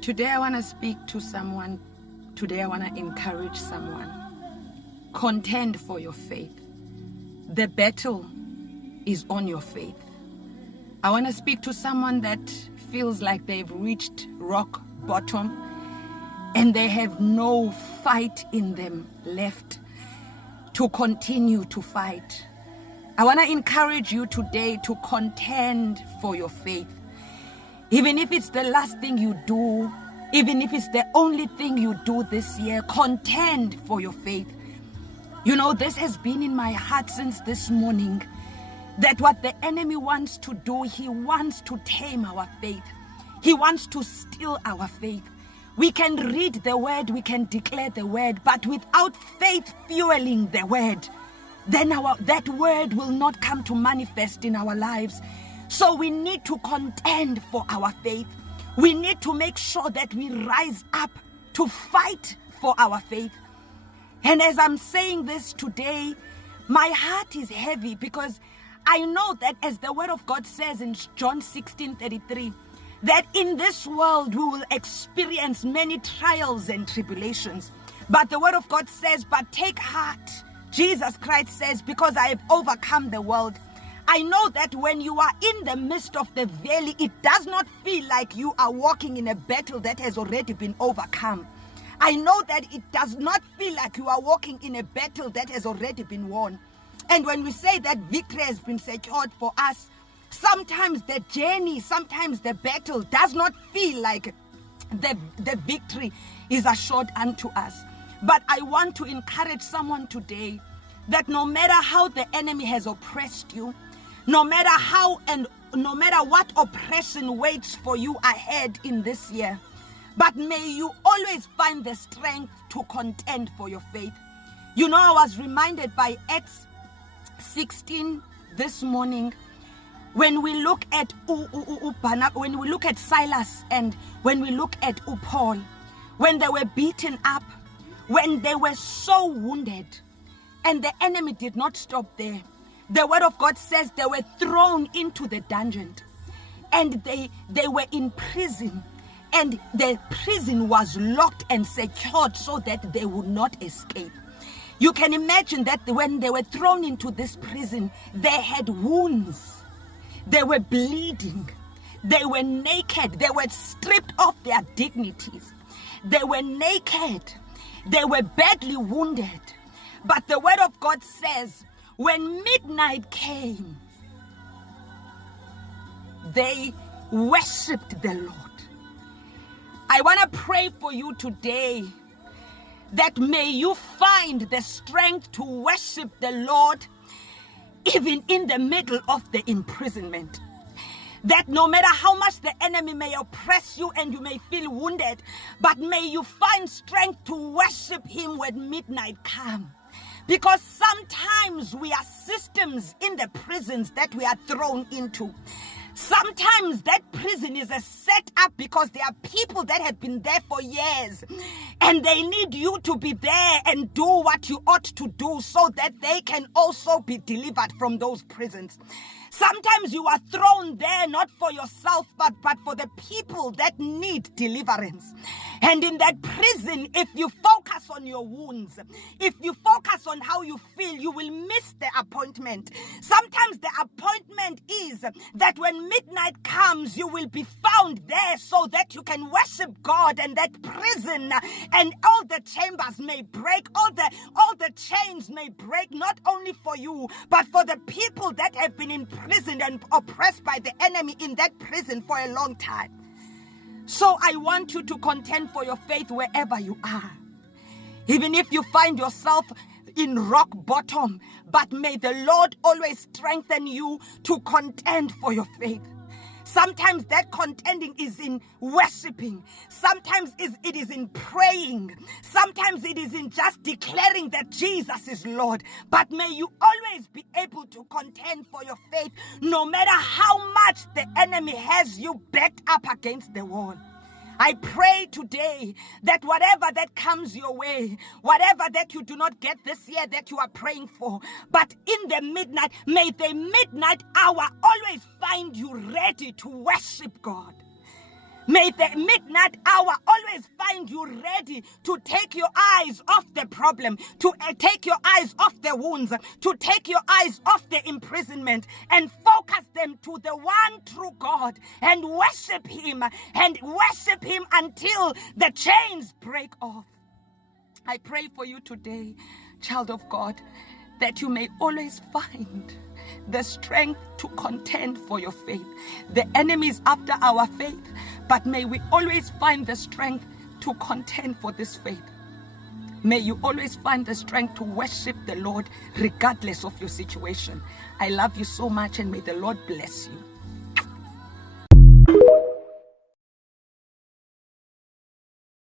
Today I want to speak to someone. Today I want to encourage someone. Contend for your faith. The battle is on your faith. I want to speak to someone that feels like they've reached rock bottom and they have no fight in them left to continue to fight. I want to encourage you today to contend for your faith. Even if it's the last thing you do, even if it's the only thing you do this year, contend for your faith. You know, this has been in my heart since this morning, that what the enemy wants to do, he wants to tame our faith. He wants to steal our faith. We can read the word, we can declare the word, but without faith fueling the word, then that word will not come to manifest in our lives. So we need to contend for our faith. We need to make sure that we rise up to fight for our faith. And as I'm saying this today, my heart is heavy because I know that as the word of God says in John 16:33, that in this world we will experience many trials and tribulations. But the word of God says, but take heart. Jesus Christ says, because I have overcome the world. I know that when you are in the midst of the valley, it does not feel like you are walking in a battle that has already been overcome. I know that it does not feel like you are walking in a battle that has already been won. And when we say that victory has been secured for us, sometimes the journey, sometimes the battle does not feel like the victory is assured unto us. But I want to encourage someone today that no matter how the enemy has oppressed you, no matter how and no matter what oppression waits for you ahead in this year, but may you always find the strength to contend for your faith. You know, I was reminded by Acts 16 this morning when we look at when we look at Silas and when we look at Paul, when they were beaten up, when they were so wounded, and the enemy did not stop there. The word of God says they were thrown into the dungeon and they were in prison, and the prison was locked and secured so that they would not escape. You can imagine that when they were thrown into this prison, they had wounds, they were bleeding, they were naked, they were stripped of their dignities, they were naked, they were badly wounded. But the word of God says, when midnight came, they worshipped the Lord. I want to pray for you today that may you find the strength to worship the Lord even in the middle of the imprisonment. That no matter how much the enemy may oppress you and you may feel wounded, but may you find strength to worship him when midnight comes. Because sometimes we are systems in the prisons that we are thrown into. Sometimes that prison is a setup because there are people that have been there for years and they need you to be there and do what you ought to do so that they can also be delivered from those prisons. Sometimes you are thrown there not for yourself but for the people that need deliverance. And in that prison, if you focus on your wounds, if you focus on how you feel, you will miss the appointment. Sometimes the appointment is that when midnight comes, you will be found there so that you can worship God, and that prison and all the chambers may break, all the chains may break, not only for you, but for the people that have been imprisoned and oppressed by the enemy in that prison for a long time. So I want you to contend for your faith wherever you are. Even if you find yourself in rock bottom, but may the Lord always strengthen you to contend for your faith. Sometimes that contending is in worshiping. Sometimes it is in praying. Sometimes it is in just declaring that Jesus is Lord. But may you always be able to contend for your faith, no matter how much the enemy has you backed up against the wall. I pray today that whatever that comes your way, whatever that you do not get this year that you are praying for, but in the midnight, may the midnight hour always find you ready to worship God. May the midnight hour always find you ready to take your eyes off the problem, to take your eyes off the wounds, to take your eyes off the imprisonment and focus them to the one true God and worship Him until the chains break off. I pray for you today, child of God, that you may always find the strength to contend for your faith. The enemy is after our faith, but may we always find the strength to contend for this faith. May you always find the strength to worship the Lord regardless of your situation. I love you so much, and may the Lord bless you.